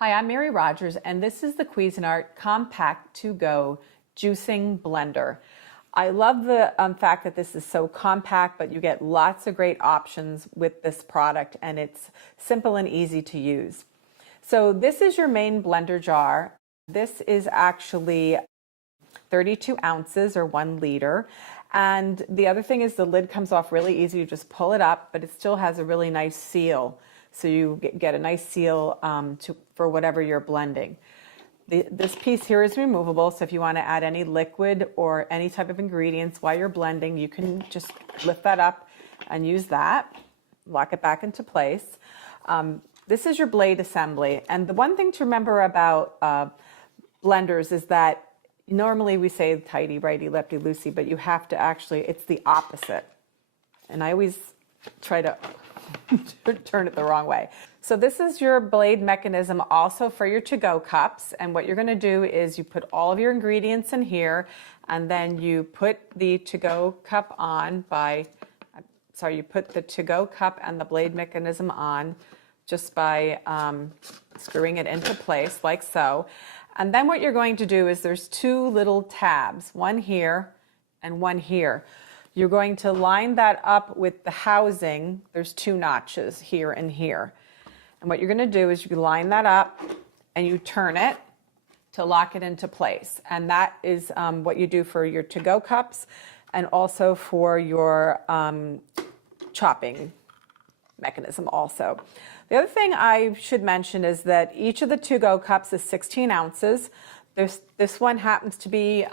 Hi, I'm Mary Rogers, and this is the Cuisinart Compact To Go Juicing Blender. I love the fact that this is so compact, but you get lots of great options with this product, and it's simple and easy to use. So this is your main blender jar. This is actually 32 ounces or 1 liter. And the other thing is the lid comes off really easy. You just pull it up, but it still has a really nice seal. So you get a nice seal for whatever you're blending. This piece here is removable, so if you want to add any liquid or any type of ingredients while you're blending, you can just lift that up and use that, lock it back into place. This is your blade assembly, and the one thing to remember about blenders is that normally we say tighty, righty, lefty, loosey, but you have to actually, it's the opposite. And I always try to turn it the wrong way. So this is your blade mechanism also for your to-go cups. And what you're going to do is you put all of your ingredients in here, and then you put the to-go cup on you put the to-go cup and the blade mechanism on just by screwing it into place like so. And then what you're going to do is there's 2 little tabs, one here and one here. You're going to line that up with the housing. There's 2 notches here and here. And what you're going to do is you line that up and you turn it to lock it into place. And that is what you do for your to-go cups and also for your chopping mechanism also. The other thing I should mention is that each of the to-go cups is 16 ounces. This one happens to be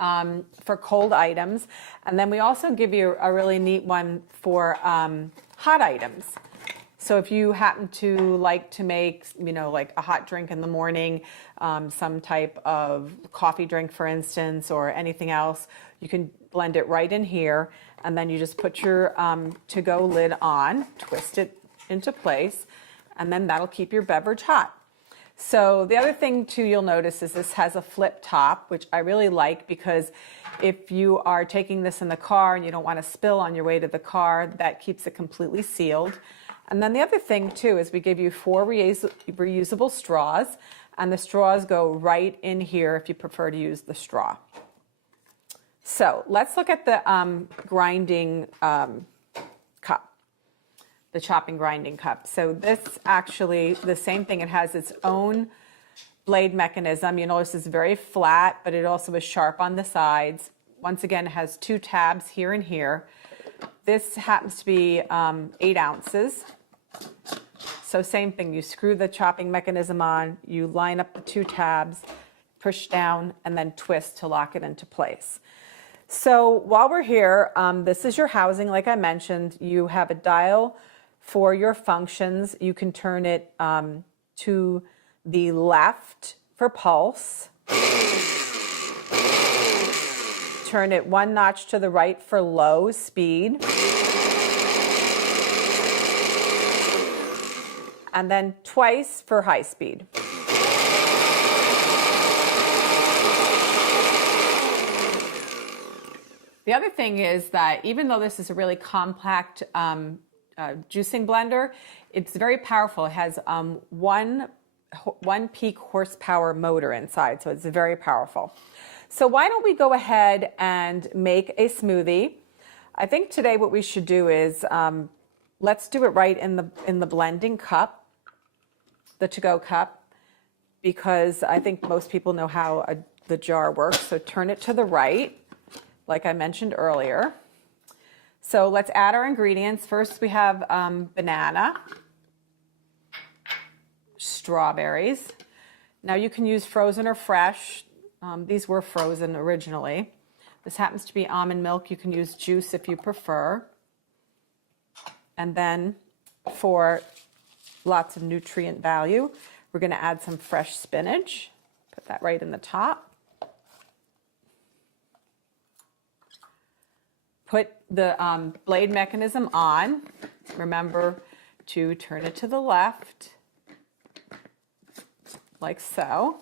for cold items. And then we also give you a really neat one for hot items. So if you happen to like to make, like a hot drink in the morning, some type of coffee drink, for instance, or anything else, you can blend it right in here. And then you just put your to-go lid on, twist it into place, and then that'll keep your beverage hot. So the other thing too you'll notice is this has a flip top, which I really like because if you are taking this in the car and you don't want to spill on your way to the car, that keeps it completely sealed. And then the other thing too is we give you 4 reusable straws, and the straws go right in here if you prefer to use the straw. So let's look at the grinding cup. The chopping grinding cup. So this actually, the same thing, it has its own blade mechanism. You notice it's very flat, but it also is sharp on the sides. Once again, it has 2 tabs here and here. This happens to be 8 ounces. So same thing, you screw the chopping mechanism on, you line up the 2 tabs, push down, and then twist to lock it into place. So while we're here, this is your housing, like I mentioned. You have a dial for your functions. You can turn it to the left for pulse, turn it 1 notch to the right for low speed, and then twice for high speed. The other thing is that even though this is a really compact juicing blender, it's very powerful. It has one peak horsepower motor inside, so it's very powerful. So why don't we go ahead and make a smoothie? I think today what we should do is let's do it right in the blending cup, the to-go cup, because I think most people know how the jar works. So turn it to the right, like I mentioned earlier. So let's add our ingredients. First we have banana, strawberries. Now you can use frozen or fresh. These were frozen originally. This happens to be almond milk. You can use juice if you prefer. And then for lots of nutrient value, we're going to add some fresh spinach. Put that right in the top. Put the blade mechanism on. Remember to turn it to the left, like so.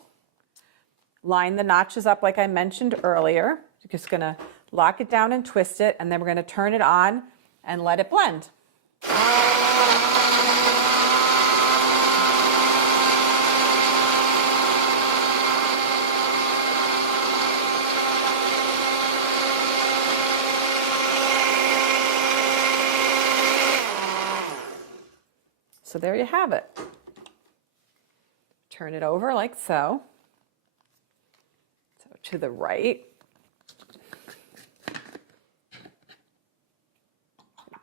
Line the notches up like I mentioned earlier. You're just going to lock it down and twist it, and then we're going to turn it on and let it blend. So there you have it. Turn it over like so. So to the right.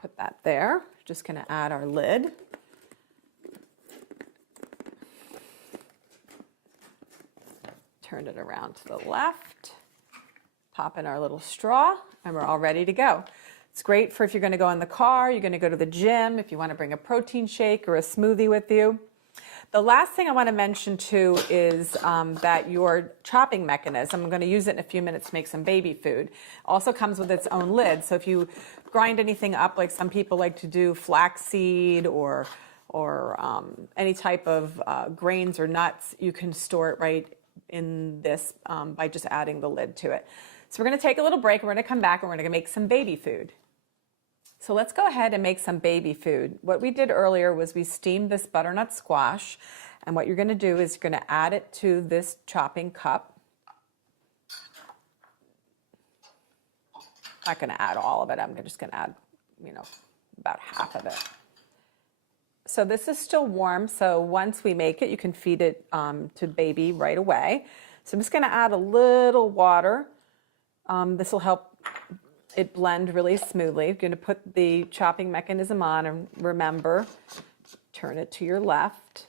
Put that there. Just going to add our lid. Turn it around to the left. Pop in our little straw, and we're all ready to go. It's great for if you're going to go in the car, you're going to go to the gym, if you want to bring a protein shake or a smoothie with you. The last thing I want to mention too is that your chopping mechanism, I'm going to use it in a few minutes to make some baby food, also comes with its own lid. So if you grind anything up, like some people like to do flaxseed or any type of grains or nuts, you can store it right in this by just adding the lid to it. So we're going to take a little break and we're going to come back and we're going to make some baby food. So let's go ahead and make some baby food. What we did earlier was we steamed this butternut squash, and what you're going to do is you're going to add it to this chopping cup. I'm not going to add all of it. I'm just going to add, about half of it. So this is still warm, so once we make it, you can feed it to baby right away. So I'm just going to add a little water. This will help it blend really smoothly. You're going to put the chopping mechanism on, and remember, turn it to your left.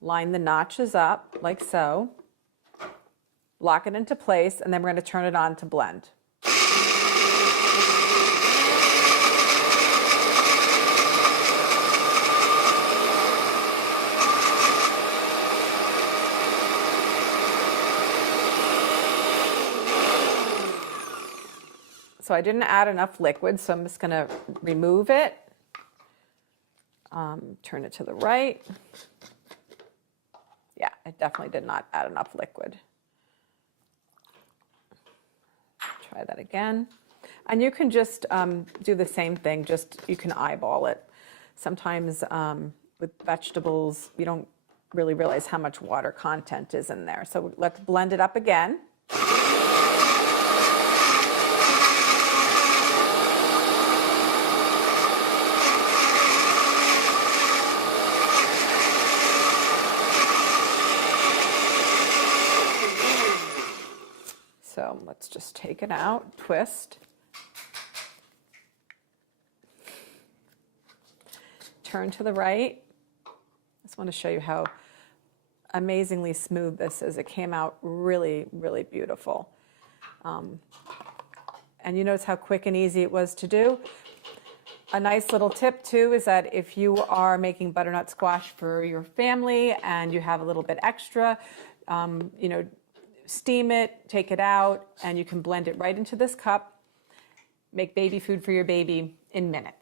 Line the notches up like so. Lock it into place, and then we're going to turn it on to blend. So I didn't add enough liquid, so I'm just going to remove it. Turn it to the right. Yeah, I definitely did not add enough liquid. Try that again. And you can just do the same thing, just you can eyeball it. Sometimes with vegetables, you don't really realize how much water content is in there. So let's blend it up again. So let's just take it out, twist. Turn to the right. I just want to show you how amazingly smooth this is. It came out really, really beautiful. And you notice how quick and easy it was to do. A nice little tip too is that if you are making butternut squash for your family and you have a little bit extra, steam it, take it out, and you can blend it right into this cup. Make baby food for your baby in minutes.